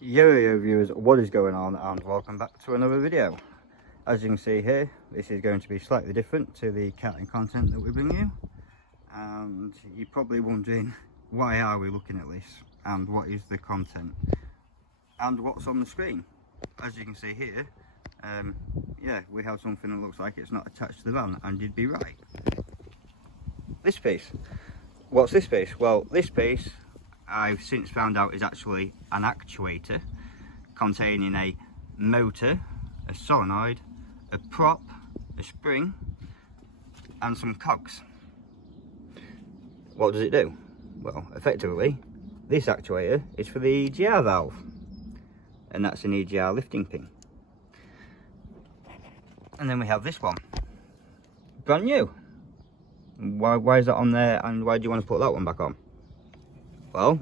Yo viewers, what is going on, and welcome back to another video. As you can see here, this is going to be slightly different to the content that we bring you, and you're probably wondering, why are we looking at this and what is the content and what's on the screen. As you can see here, yeah, we have something that looks like it's not attached to the van, and you'd be right. This piece, what's this piece? Well, this piece I've since found out is actually an actuator containing a motor, a solenoid, a prop, a spring and some cogs. What does it do? Well, effectively this actuator is for the EGR valve, and that's an EGR lifting pin. And then we have this one, brand new. Why is that on there, and why do you want to put that one back on? Well,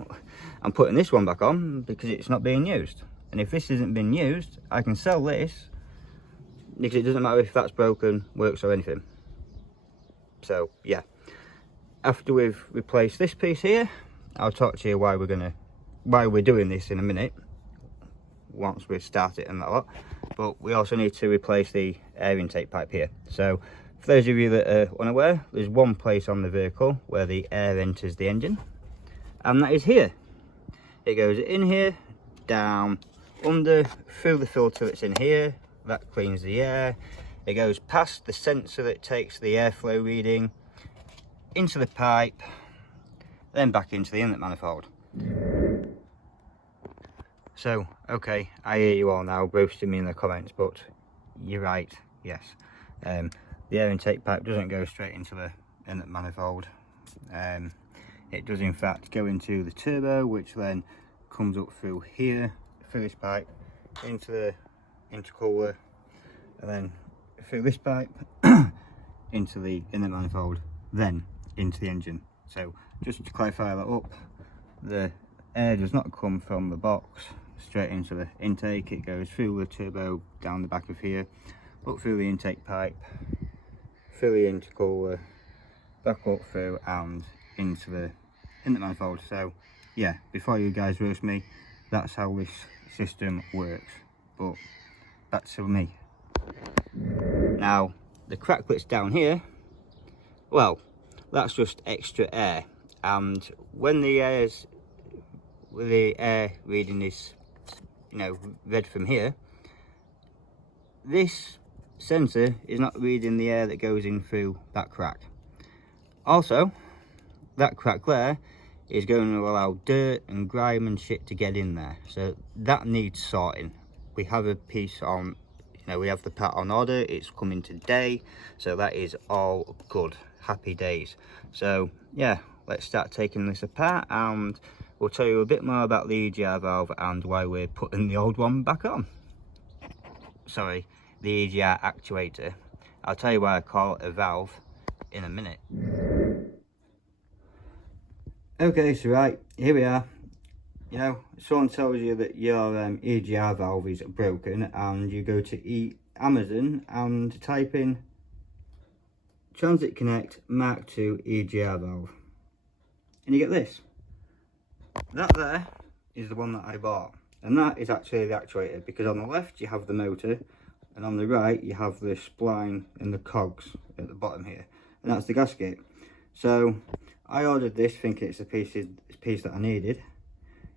I'm putting this one back on because it's not being used, and if this isn't being used, I can sell this because it doesn't matter if that's broken, works or anything. So yeah, after we've replaced this piece here, I'll talk to you why we're doing this in a minute once we start it and that lot. But we also need to replace the air intake pipe here. So for those of you that are unaware, there's one place on the vehicle where the air enters the engine, and that is here. It goes in here, down, under, through the filter that's in here, that cleans the air. It goes past the sensor that takes the airflow reading, into the pipe, then back into the inlet manifold. So, okay, I hear you all now roasting me in the comments, but you're right, yes. The air intake pipe doesn't go straight into the inlet manifold. It does in fact go into the turbo, which then comes up through here, through this pipe, into the intercooler, and then through this pipe, into the inlet manifold, then into the engine. So just to clarify that up, the air does not come from the box straight into the intake. It goes through the turbo, down the back of here, up through the intake pipe, through the intercooler, back up through and into the inlet manifold. So yeah, before you guys roast me, that's how this system works. But back to me. Now the crack bits down here, well, that's just extra air, and when the air reading is, you know, read from here, this sensor is not reading the air that goes in through that crack. Also, that crack there is going to allow dirt and grime and shit to get in there, so that needs sorting. We have a piece on, you know, we have the part on order, it's coming today, so that is all good, happy days. So yeah, let's start taking this apart, and we'll tell you a bit more about the EGR valve and why we're putting the old one back on. Sorry, the EGR actuator. I'll tell you why I call it a valve in a minute. Okay, so right, here we are. You know, someone tells you that your EGR valve is broken, and you go to Amazon and type in Transit Connect Mark II EGR valve, and you get this. That there is the one that I bought, and that is actually the actuator, because on the left you have the motor, and on the right you have the spline and the cogs at the bottom here, and that's the gasket. So I ordered this thinking it's a piece that I needed.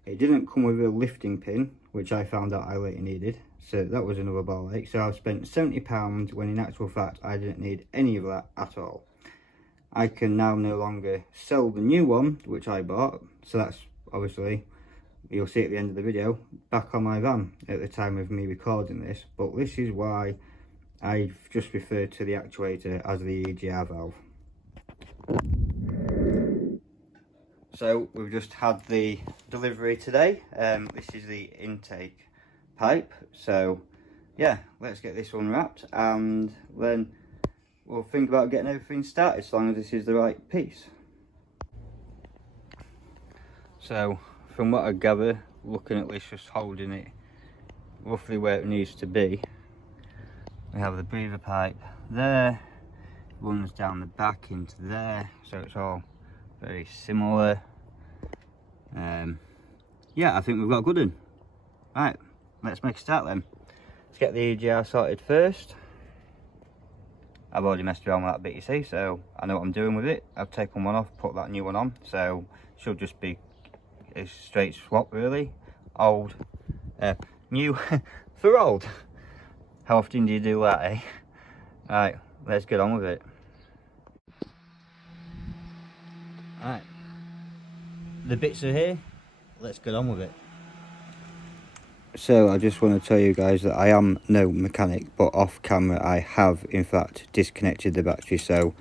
It didn't come with a lifting pin, which I found out I later needed, so that was another ball ache. So I've spent £70 when in actual fact I didn't need any of that at all. I can now no longer sell the new one which I bought, so that's obviously, you'll see at the end of the video, back on my van at the time of me recording this. But this is why I've just referred to the actuator as the EGR valve. So we've just had the delivery today. This is the intake pipe. So yeah, let's get this one wrapped, and then we'll think about getting everything started, as long as this is the right piece. So from what I gather, looking at this, just holding it roughly where it needs to be, we have the breather pipe there, runs down the back into there, so it's all very similar. Yeah, I think we've got a good one. Right, let's make a start then. Let's get the EGR sorted first. I've already messed around with that bit, you see, so I know what I'm doing with it. I've taken one off, put that new one on, so should just be a straight swap really. Old, new for old. How often do you do that, eh? Right, let's get on with it. Right, the bits are here, let's get on with it. So I just want to tell you guys that I am no mechanic, but off camera I have in fact disconnected the battery, so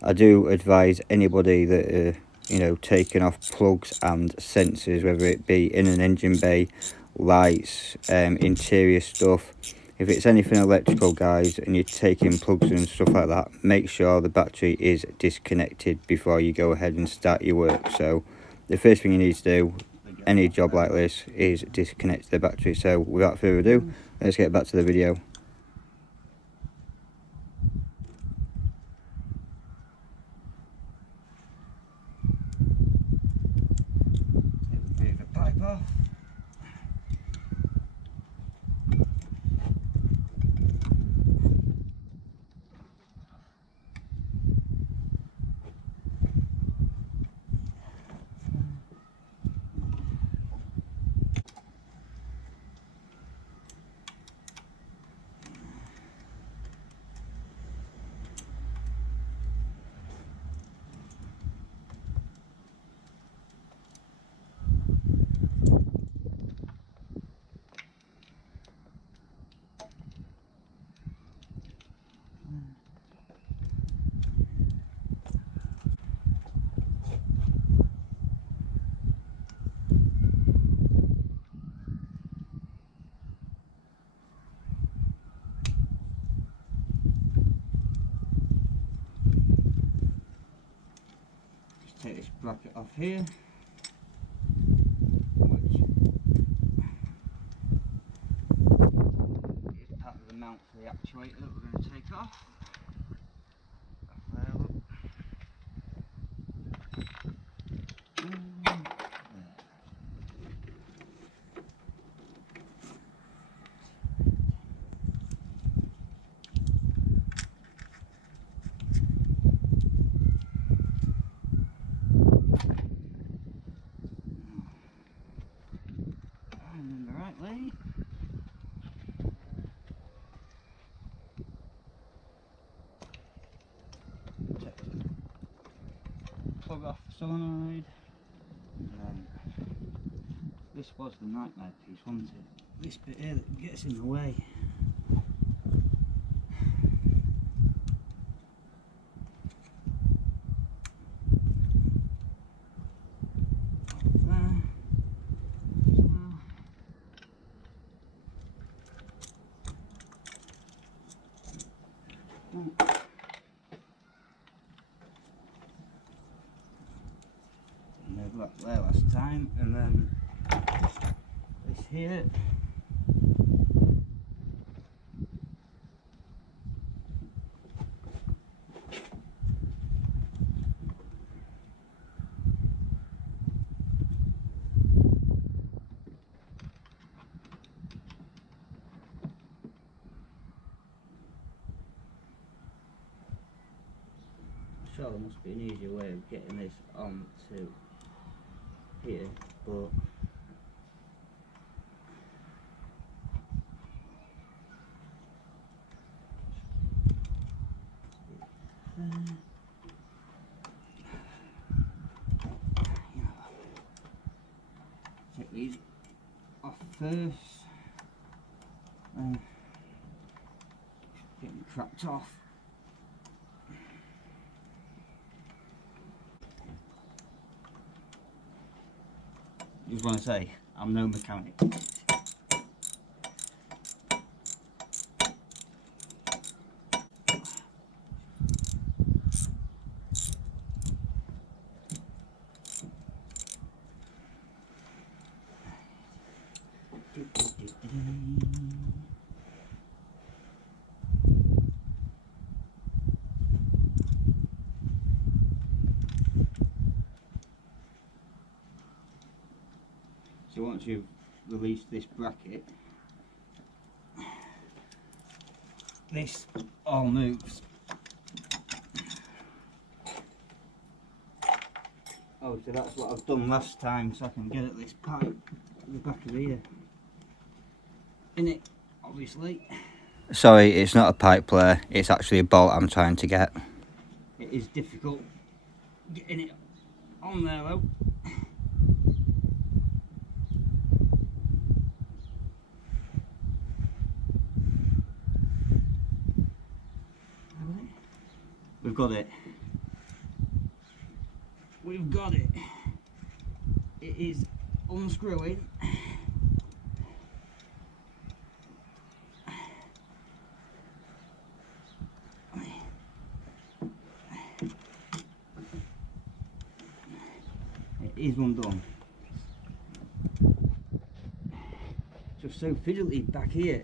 I do advise anybody that you know, taking off plugs and sensors, whether it be in an engine bay, lights, interior stuff. If it's anything electrical, guys, and you're taking plugs and stuff like that, make sure the battery is disconnected before you go ahead and start your work. So the first thing you need to do, any job like this, is disconnect the battery. So without further ado, let's get back to the video. Take the pipe off. Take this bracket off here, which is part of the mount for the actuator that we're going to take off. And in the right way. Plug off the solenoid, and then this was the nightmare piece, wasn't it? This bit here that gets in the way. That there last time, and then this here. I'm sure there must be an easier way of getting this onto here, but take these off first, getting cracked off. Just want to say, I'm no mechanic. So once you've release this bracket, this all moves. Oh, so that's what I've done last time, so I can get at this pipe at the back of here. In it, obviously. Sorry, it's not a pipe player, it's actually a bolt I'm trying to get. It is difficult getting it on there though. We've got it. We've got it. It is unscrewing. It is undone. Just so fiddly back here.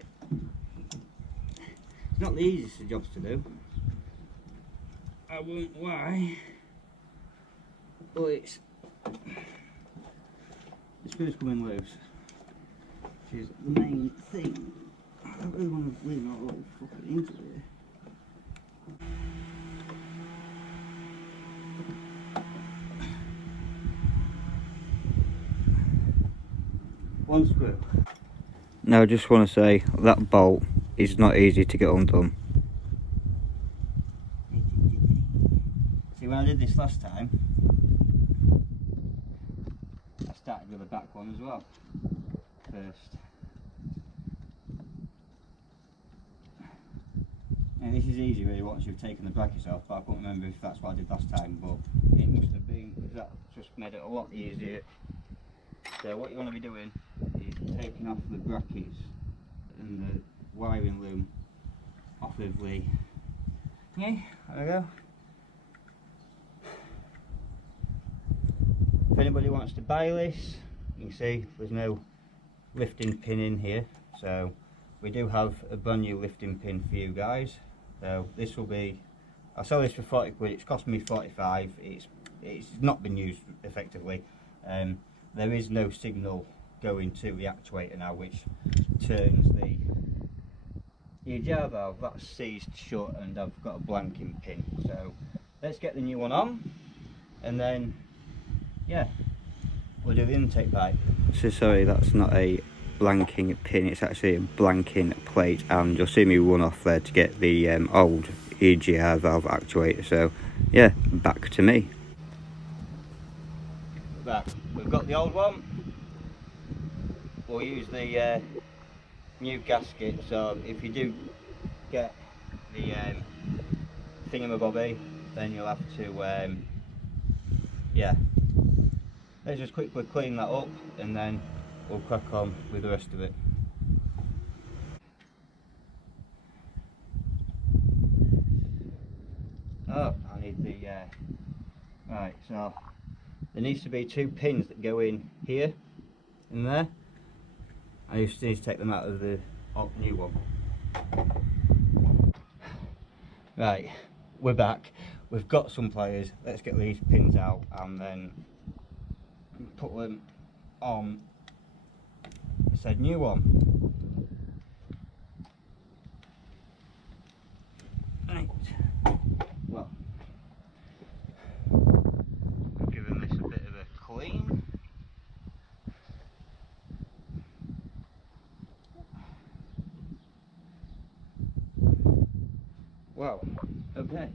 It's not the easiest of jobs to do. I won't lie. But it's the screws coming loose, which is the main thing. I don't really want to leave that little fucking into here. One screw. Now I just want to say that bolt is not easy to get undone. See, when I did this last time, I started with the back one as well first. Now this is easy really once you've taken the brackets off, but I can't remember if that's what I did last time, but it must have been, because that just made it a lot easier. So what you want to be doing is taking off the brackets and the wiring loom off of the... Okay, there we go. If anybody wants to buy this, you can see there's no lifting pin in here, so we do have a brand new lifting pin for you guys. So this will be, I sell this for 40 quid, it's cost me 45, it's not been used effectively. There is no signal going to the actuator now, which turns the EGR valve. That's seized shut and I've got a blanking pin. So let's get the new one on, and then yeah, we'll do the intake pipe. So sorry, that's not a blanking pin, it's actually a blanking plate, and you'll see me run off there to get the old EGR valve actuator. So yeah, back to me. Back. We've got the old one. We'll use the new gasket, so if you do get the thingamabobby, then you'll have to yeah, let's just quickly clean that up and then we'll crack on with the rest of it. Oh, I need the right, so there needs to be two pins that go in here and there. I just need to take them out of the new one. Right, we're back. We've got some pliers. Let's get these pins out and then put them on said new one. Right. Well, I'm giving this a bit of a clean. Wow. Okay.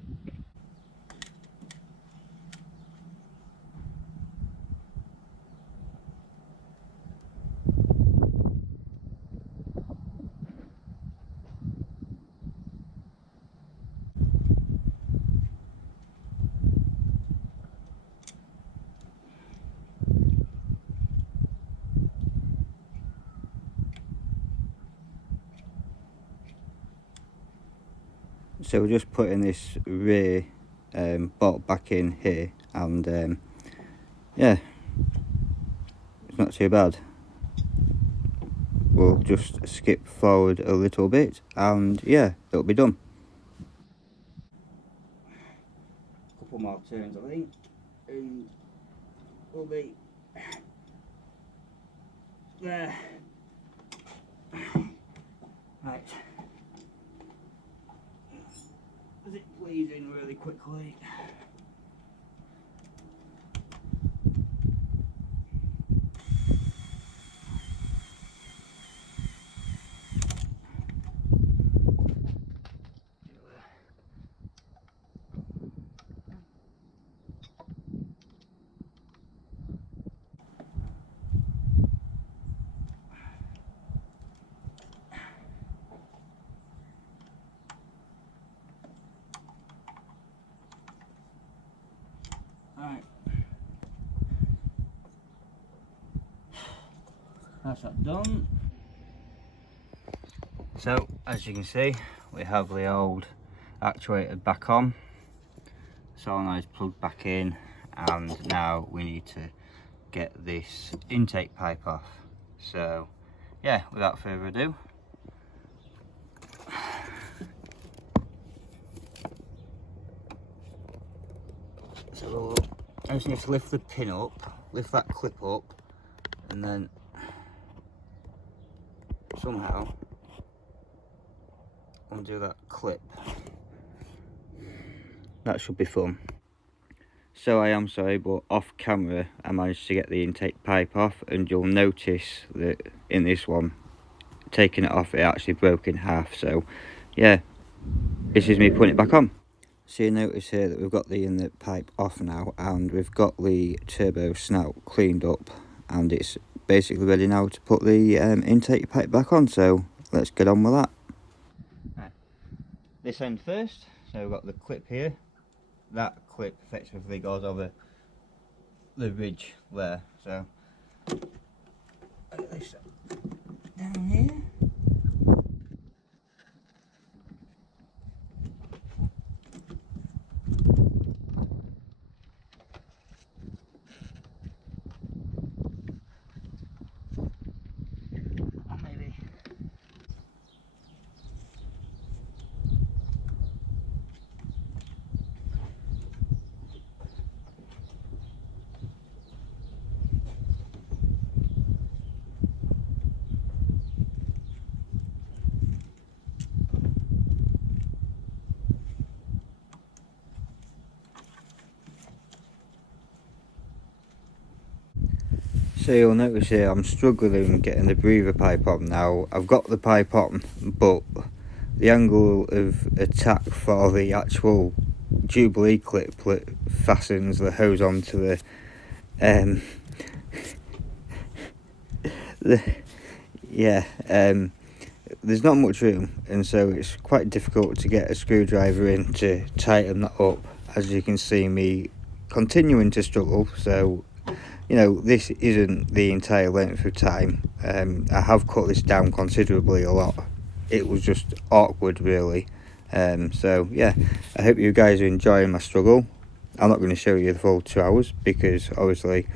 So we're just putting this rear bolt back in here, and yeah, it's not too bad. We'll just skip forward a little bit and yeah, it'll be done. Couple more turns I think and we'll be there. Right. As it bleeds in really quickly. Alright. That's that done. So, as you can see, we have the old actuator back on. Solenoid's plugged back in, and now we need to get this intake pipe off. So, yeah, without further ado, so I just need to lift the pin up, lift that clip up, and then somehow undo that clip. That should be fun. So I am sorry, but off camera I managed to get the intake pipe off, and you'll notice that in this one, taking it off, it actually broke in half. So yeah, this is me putting it back on. So you notice here that we've got the inlet pipe off now, and we've got the turbo snout cleaned up, and it's basically ready now to put the intake pipe back on. So let's get on with that. Right. This end first. So we've got the clip here. That clip effectively goes over the ridge there. So put this down here. So you'll notice here I'm struggling getting the breather pipe on now. I've got the pipe on, but the angle of attack for the actual Jubilee clip that fastens the hose onto the there's not much room, and so it's quite difficult to get a screwdriver in to tighten that up, as you can see me continuing to struggle. So you know, this isn't the entire length of time. I have cut this down considerably a lot. It was just awkward really. So yeah, I hope you guys are enjoying my struggle. I'm not going to show you the full 2 hours because obviously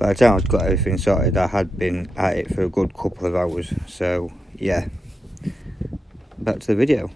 by the time I'd got everything sorted I had been at it for a good couple of hours. So yeah, back to the video.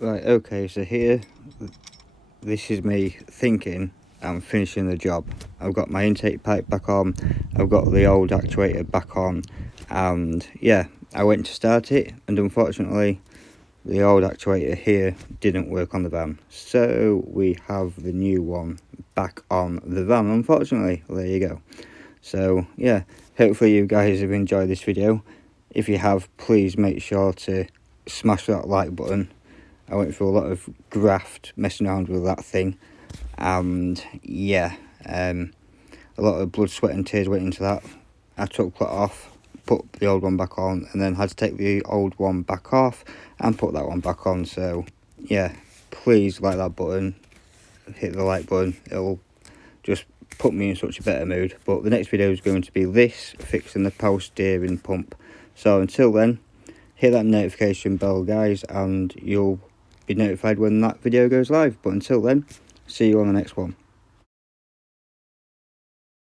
Right, okay, so here, this is me thinking I'm finishing the job. I've got my intake pipe back on, I've got the old actuator back on, and yeah, I went to start it, and unfortunately the old actuator here didn't work on the van, so we have the new one back on the van, unfortunately. There you go. So yeah, hopefully you guys have enjoyed this video. If you have, please make sure to smash that like button. I went through a lot of graft messing around with that thing, and yeah, a lot of blood, sweat and tears went into that. I took that off, put the old one back on, and then had to take the old one back off and put that one back on. So yeah, please like that button, hit the like button, it'll just put me in such a better mood. But the next video is going to be this, fixing the power steering pump. So until then, hit that notification bell guys, and you'll be notified when that video goes live. But until then, see you on the next one.